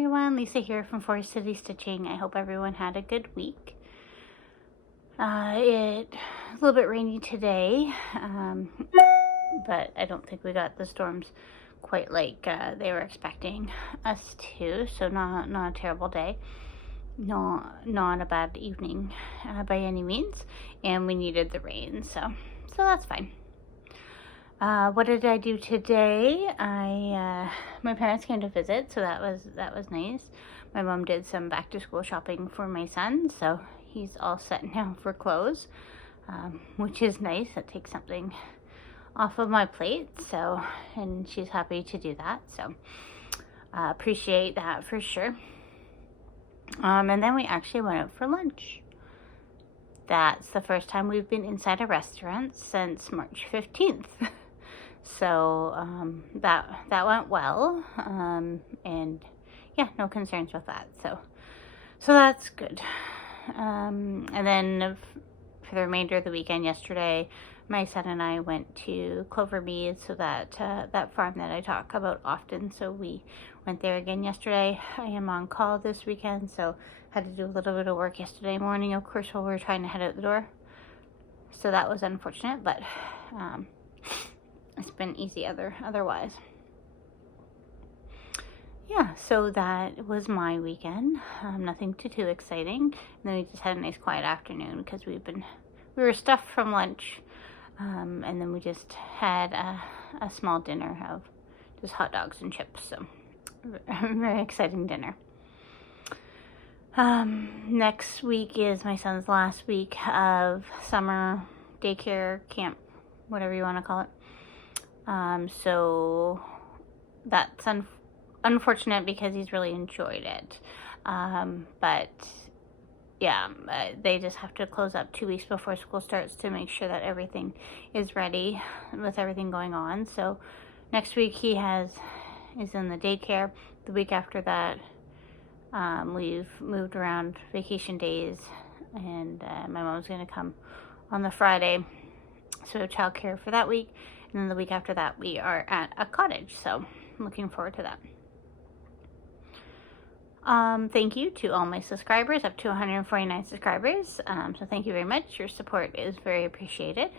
everyone, Lisa here from Forest City Stitching. I hope everyone had a good week. It's a little bit rainy today, but I don't think we got the storms quite like they were expecting us to, so not a terrible day. Not a bad evening by any means, and we needed the rain, so that's fine. What did I do today? My parents came to visit, so that was nice. My mom did some back to school shopping for my son, so he's all set now for clothes, which is nice. That takes something off of my plate, so, and she's happy to do that, so appreciate that for sure. And then we actually went out for lunch. That's the first time we've been inside a restaurant since March 15th. So that went well, and yeah, no concerns with that. So that's good. And then for the remainder of the weekend, yesterday, my son and I went to Clover Mead, so that farm that I talk about often. So we went there again yesterday. I am on call this weekend, so had to do a little bit of work yesterday morning, of course, while we were trying to head out the door. So that was unfortunate, but it's been easy otherwise. Yeah, so that was my weekend. Nothing too exciting. And then we just had a nice quiet afternoon because we were stuffed from lunch, and then we just had a small dinner of just hot dogs and chips. So very exciting dinner. Next week is my son's last week of summer daycare camp, whatever you want to call it. So that's unfortunate because he's really enjoyed it. But yeah, they just have to close up 2 weeks before school starts to make sure that everything is ready with everything going on. So next week he is in the daycare. The week after that, we've moved around vacation days, and my mom's going to come on the Friday, so childcare for that week. And then the week after that, we are at a cottage, so I'm looking forward to that. Thank you to all my subscribers, up to 149 subscribers. So thank you very much. Your support is very appreciated.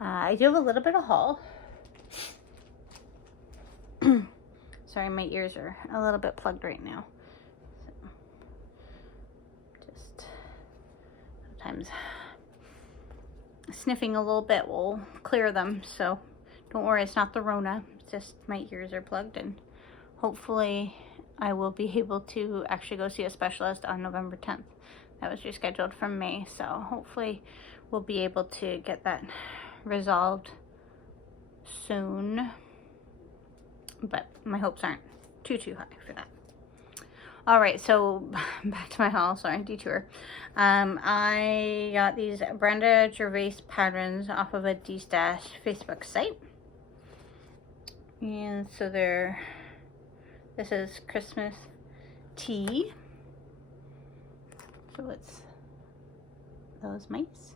I do have a little bit of haul. Sorry, my ears are a little bit plugged right now. So just sometimes sniffing a little bit will clear them, so don't worry, it's not the Rona, it's just my ears are plugged, and hopefully I will be able to actually go see a specialist on November 10th. That was rescheduled from May, so hopefully we'll be able to get that resolved soon, but my hopes aren't too high for that. All right, so back to my haul. Sorry, detour. I got these Brenda Gervais patterns off of a D-Stash Facebook site. And so this is Christmas tea. So it's those mice.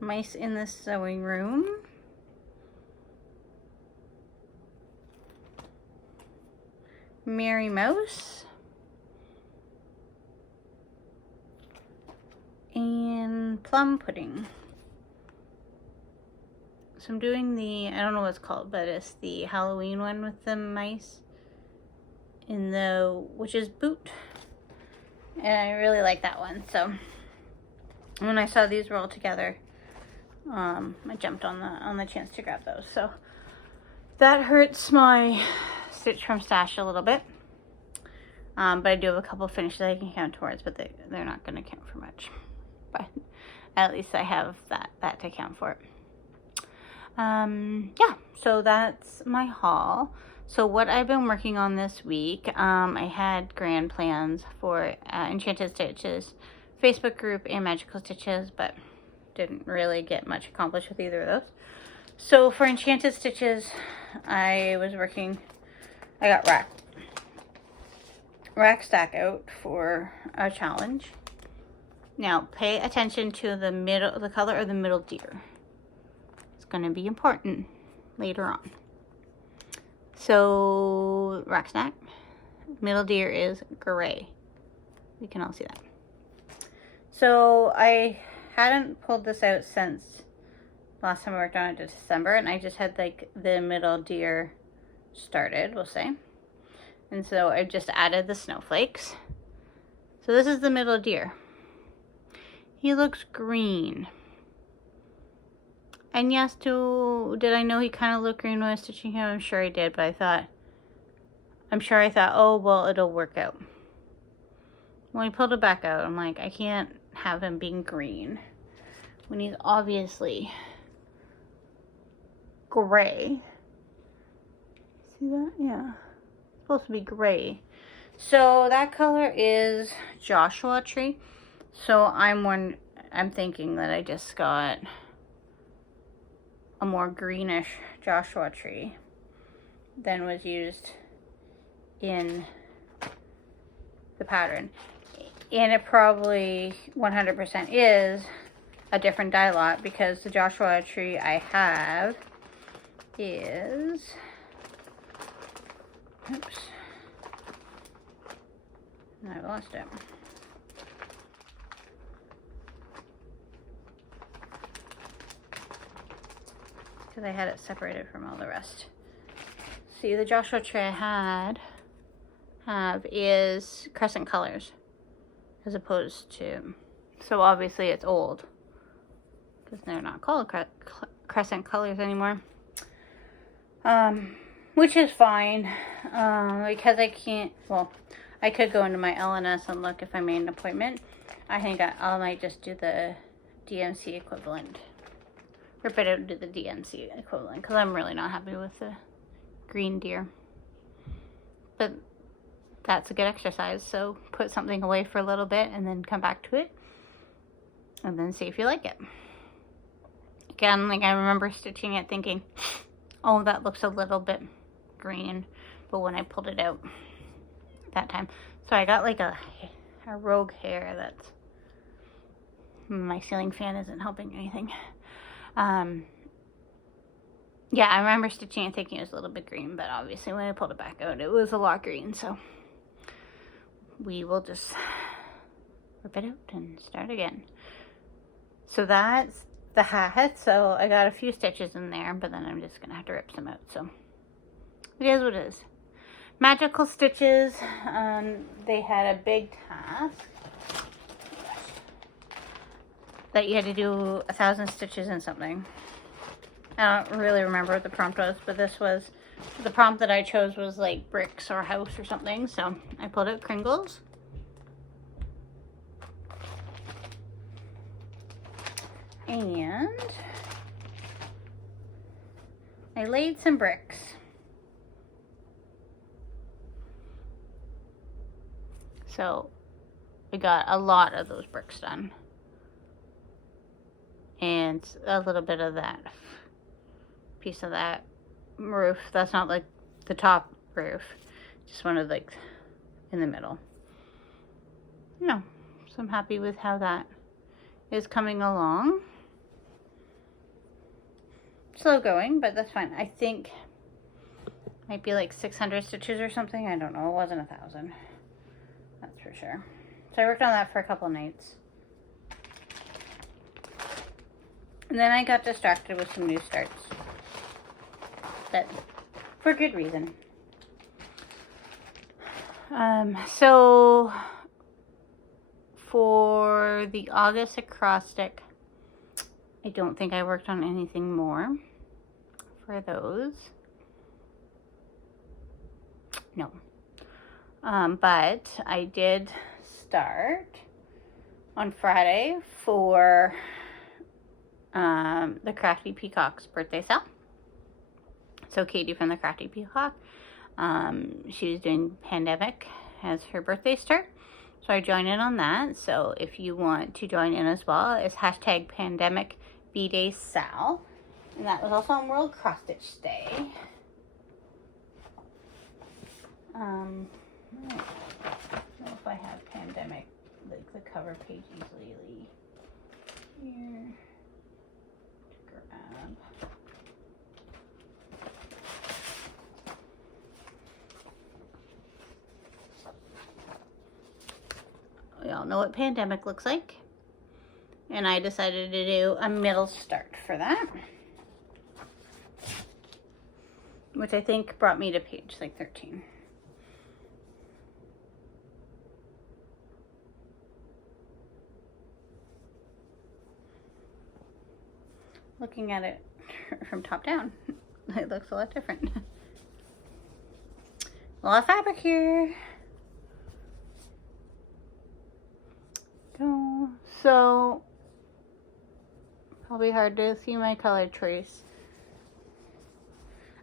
Mice in the sewing room. Mary Mouse, and plum pudding. So I'm doing I don't know what it's called, but it's the Halloween one with the mice in the witch's boot, and I really like that one. So when I saw these were all together, I jumped on the chance to grab those. So that hurts my Stitch from Stash a little bit, but I do have a couple finishes I can count towards, but they're not going to count for much, but at least I have that to count for. Yeah, so that's my haul. So what I've been working on this week, I had grand plans for Enchanted Stitches Facebook group and Magical Stitches, but didn't really get much accomplished with either of those. So for Enchanted Stitches, I got rack stack out for a challenge. Now pay attention to the color of the middle deer. It's going to be important later on. So, rock snack. Middle deer is gray. We can all see that. So, I hadn't pulled this out since last time I worked on it in December, and I just had like the middle deer started, we'll say. And so I just added the snowflakes. So this is the middle deer. He looks green. And yes, did I know he kind of looked green when I was stitching him? I'm sure I did, but I thought, oh, well, it'll work out. When I pulled it back out, I'm like, I can't have him being green when he's obviously gray. See that? Yeah. It's supposed to be gray. So that color is Joshua Tree. So I'm thinking that I just got a more greenish Joshua Tree than was used in the pattern. And it probably 100% is a different dye lot, because the Joshua Tree I have is, oops, I lost it. Because I had it separated from all the rest. See, the Joshua Tree I have is Crescent Colors, as opposed to, so obviously it's old, because they're not called Crescent Colors anymore. Which is fine, because I can't, well, I could go into my LNS and look if I made an appointment. I think I might just do the DMC equivalent. Rip it out and do the DMC equivalent, because I'm really not happy with the green deer. But that's a good exercise, so put something away for a little bit and then come back to it. And then see if you like it. Again, like I remember stitching it thinking, oh, that looks a little bit green. But when I pulled it out that time. So I got like a rogue hair that's, my ceiling fan isn't helping anything. Yeah, I remember stitching it thinking it was a little bit green, but obviously when I pulled it back out, it was a lot green. So we will just rip it out and start again. So that's the hat. So I got a few stitches in there, but then I'm just gonna have to rip some out. So it is what it is. Magical stitches. They had a big task that you had to do 1,000 stitches in something. I don't really remember what the prompt was, but this was, the prompt that I chose was like bricks or house or something. So I pulled out Kringles. And I laid some bricks. So I got a lot of those bricks done. And a little bit of that piece of that roof. That's not like the top roof. Just one of like in the middle. No. So I'm happy with how that is coming along. Slow going, but that's fine. I think might be like 600 stitches or something. I don't know. It wasn't 1,000. That's for sure. So I worked on that for a couple nights. And then I got distracted with some new starts. But for good reason. So for the August acrostic, I don't think I worked on anything more for those. No. But I did start on Friday for the Crafty Peacock's birthday sale. So Katie from the Crafty Peacock, she was doing Pandemic as her birthday start. So I joined in on that. So if you want to join in as well, it's hashtag Pandemic B-Day Sal. And that was also on World Cross Stitch Day. I don't know if I have Pandemic, like the cover page easily. Here. Grab. know what Pandemic looks like. And I decided to do a middle start for that, which I think brought me to page like 13. Looking at it from top down, it looks a lot different. A lot of fabric here. Go. So, probably hard to see my color trace.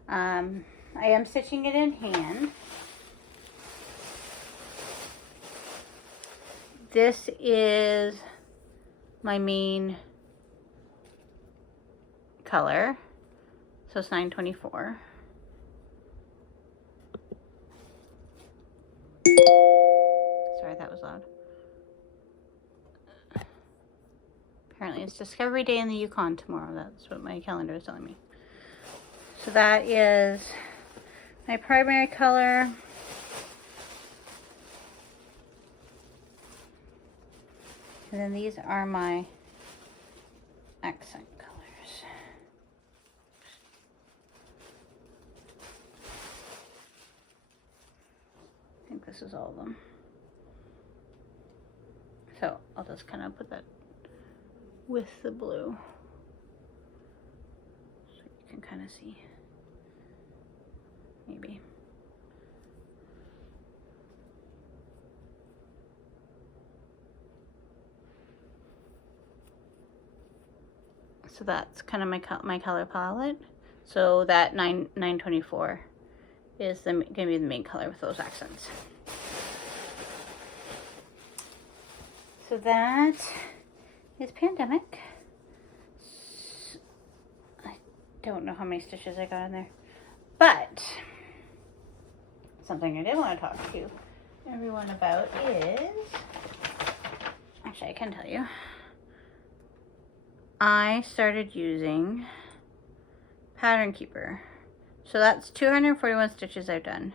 I am stitching it in hand. This is my main color, so it's 924. Sorry, that was loud. Apparently it's Discovery Day in the Yukon tomorrow. That's what my calendar is telling me. So that is my primary color. And then these are my accent colors. I think this is all of them. So I'll just kind of put that with the blue so you can kind of see, maybe. So that's kind of my color palette. So that 924 is gonna be the main color with those accents. So that is Pandemic. I don't know how many stitches I got in there, but something I did want to talk to everyone about is, actually I can tell you, I started using Pattern Keeper. So that's 241 stitches I've done.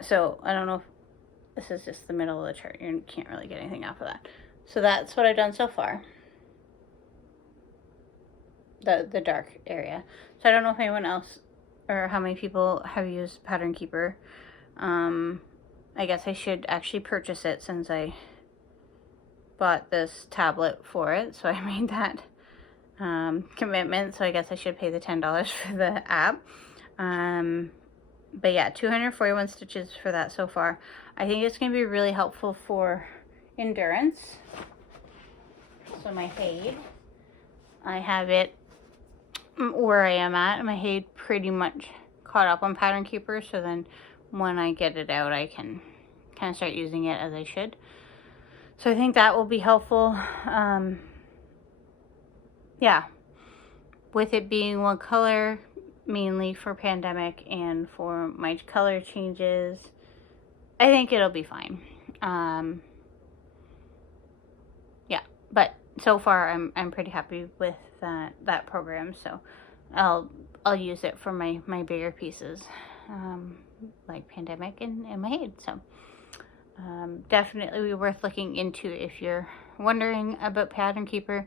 So I don't know if this is just the middle of the chart. You can't really get anything off of that. So that's what I've done so far. The dark area. So I don't know if anyone else or how many people have used Pattern Keeper. I guess I should actually purchase it since I bought this tablet for it. So I made that commitment. So I guess I should pay the $10 for the app. But yeah, 241 stitches for that so far. I think it's going to be really helpful for endurance. So my Haid, I have it where I am at. My Haid pretty much caught up on Pattern Keeper. So then when I get it out, I can kind of start using it as I should. So I think that will be helpful. Yeah, with it being one color, mainly for Pandemic and for my color changes, I think it'll be fine. Yeah, but so far I'm pretty happy with that program. So I'll use it for my bigger pieces, like Pandemic and my Haid. So definitely worth looking into if you're wondering about Pattern Keeper.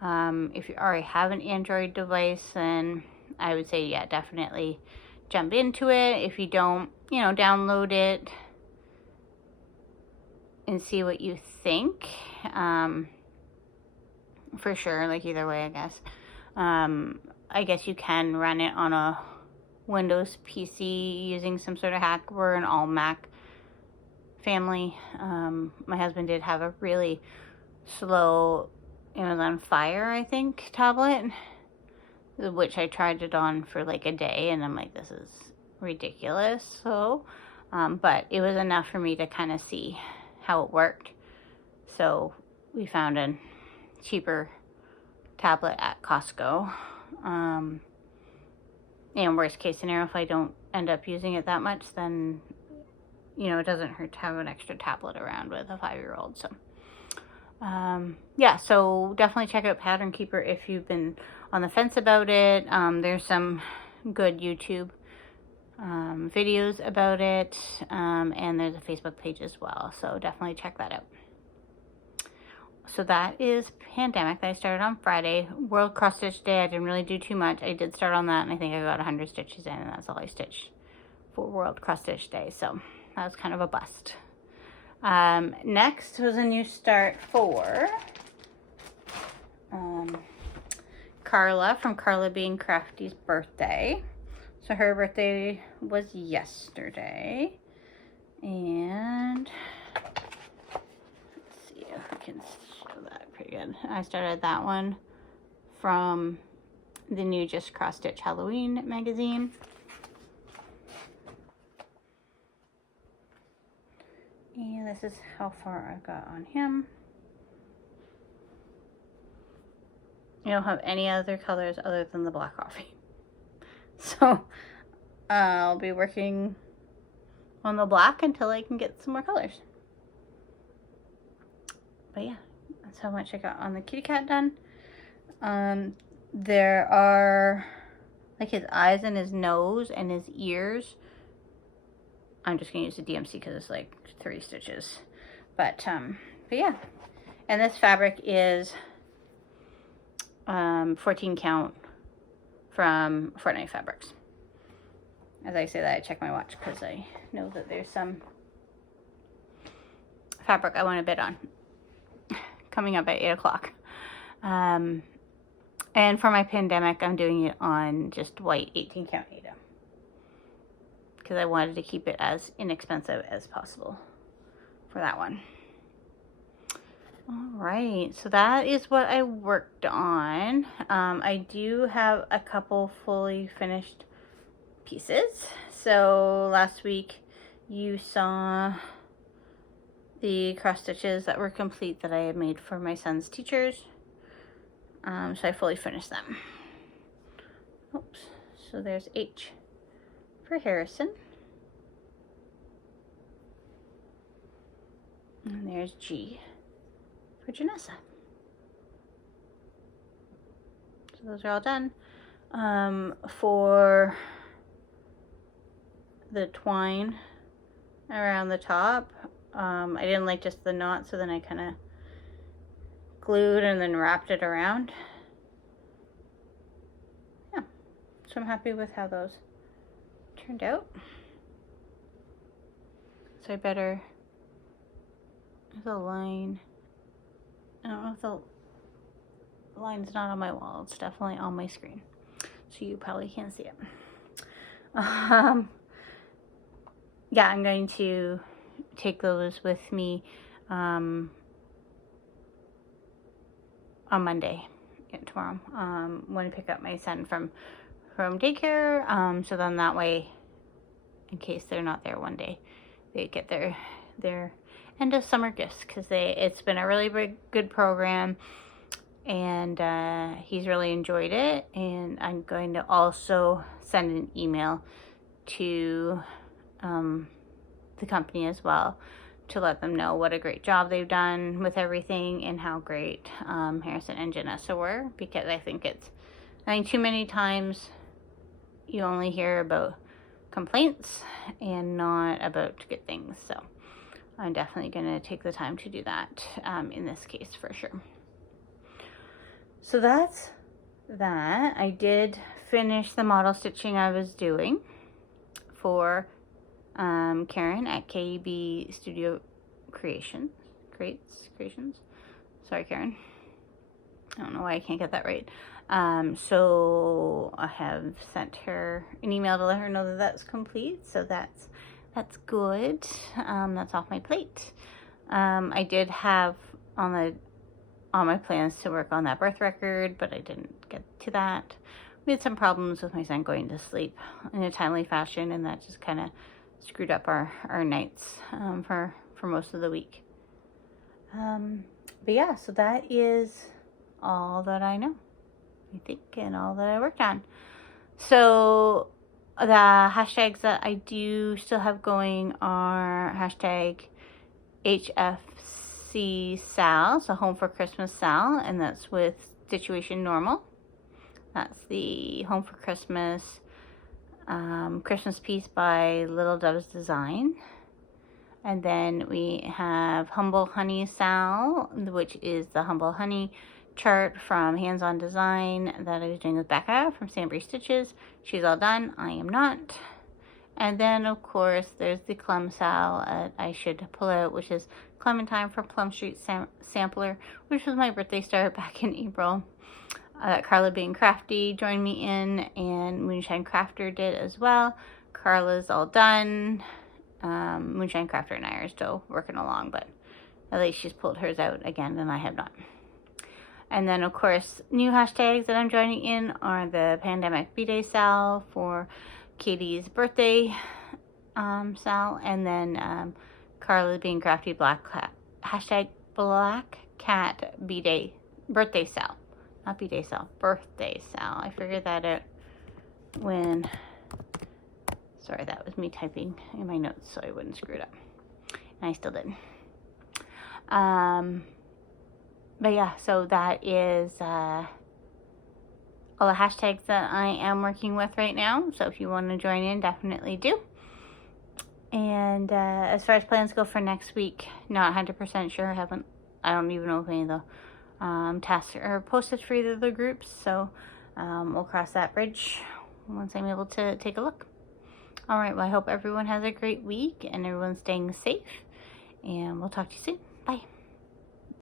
If you already have an Android device, then I would say, yeah, definitely jump into it. If you don't, download it and see what you think. For sure, like either way, I guess. I guess you can run it on a Windows PC using some sort of hack. We're an all Mac family. My husband did have a really slow Amazon Fire, I think, tablet, which I tried it on for like a day, and I'm like, this is ridiculous. So, but it was enough for me to kind of see how it worked. So we found a cheaper tablet at Costco. And worst case scenario, if I don't end up using it that much, then, it doesn't hurt to have an extra tablet around with a 5-year-old. So, yeah, so definitely check out Pattern Keeper if you've been on the fence about it. There's some good YouTube videos about it, and there's a Facebook page as well, so definitely check that out. So that is Pandemic that I started on Friday. World Cross Stitch Day, I didn't really do too much. I did start on that, and I think I got 100 stitches in, and that's all I stitched for World Cross Stitch Day, so that was kind of a bust. Next was a new start for Carla, from Carla Being Crafty's birthday. So her birthday was yesterday, and let's see if we can show that pretty good. I started that one from the new Just Cross Stitch Halloween magazine. And this is how far I got on him. You don't have any other colors other than the black coffee. So I'll be working on the black until I can get some more colors. But yeah, that's how much I got on the kitty cat done. There are like his eyes and his nose and his ears. I'm just gonna use the DMC because it's like 3 stitches. But yeah. And this fabric is 14 count from Fortnite Fabrics. As I say that, I check my watch because I know that there's some fabric I want to bid on coming up at 8 o'clock. And for my Pandemic, I'm doing it on just white 18 count Aida, because I wanted to keep it as inexpensive as possible for that one. All right, so that is what I worked on. I do have a couple fully finished pieces. So last week you saw the cross stitches that were complete that I had made for my son's teachers. So I fully finished them. Oops. So there's H for Harrison. And there's G for Janessa. So those are all done. For the twine around the top, I didn't like just the knot, so then I kind of glued and then wrapped it around. Yeah, so I'm happy with how those turned out. So I better, there's a line. I don't know if the line's not on my wall. It's definitely on my screen, so you probably can't see it. Yeah, I'm going to take those with me on Monday, tomorrow, when I pick up my son from daycare. So then that way, in case they're not there one day, they get their end of summer gifts, because it's been a really good program, and he's really enjoyed it. And I'm going to also send an email to the company as well, to let them know what a great job they've done with everything and how great Harrison and Janessa were, because I think too many times you only hear about complaints and not about good things. So I'm definitely going to take the time to do that in this case for sure. So that's that. I did finish the model stitching I was doing for Karen at KB Studio Creations. Sorry, Karen. I don't know why I can't get that right. So I have sent her an email to let her know that that's complete. So that's good. That's off my plate. I did have on my plans to work on that birth record, but I didn't get to that. We had some problems with my son going to sleep in a timely fashion, and that just kind of screwed up our nights for most of the week. But yeah, so that is all that I know, I think, and all that I worked on. So the hashtags that I do still have going are hashtag HFC Sal, so Home for Christmas Sal, and that's with Situation Normal. That's the Home for Christmas Christmas piece by Little Dove's Design. And then we have Humble Honey Sal, which is the Humble Honey chart from Hands On Design that I was doing with Becca from Sandbury Stitches. She's all done. I am not. And then, of course, there's the Clem Sal I should pull out, which is Clementine from Plum Street Sampler, which was my birthday start back in April. Carla Being Crafty joined me in, and Moonshine Crafter did as well. Carla's all done. Moonshine Crafter and I are still working along, but at least she's pulled hers out again, and I have not. And then, of course, new hashtags that I'm joining in are the Pandemic B-Day Sal for Katie's birthday Sal, and then Carla Being Crafty hashtag Black Cat B-Day birthday Sal. Not B-Day Sal, birthday Sal. I figured that out when... Sorry, that was me typing in my notes so I wouldn't screw it up. And I still did. But yeah, so that is all the hashtags that I am working with right now. So if you want to join in, definitely do. And as far as plans go for next week, not 100% sure. I don't even know if any of the tasks are posted for either of the groups. So we'll cross that bridge once I'm able to take a look. All right, well, I hope everyone has a great week and everyone's staying safe. And we'll talk to you soon. Bye.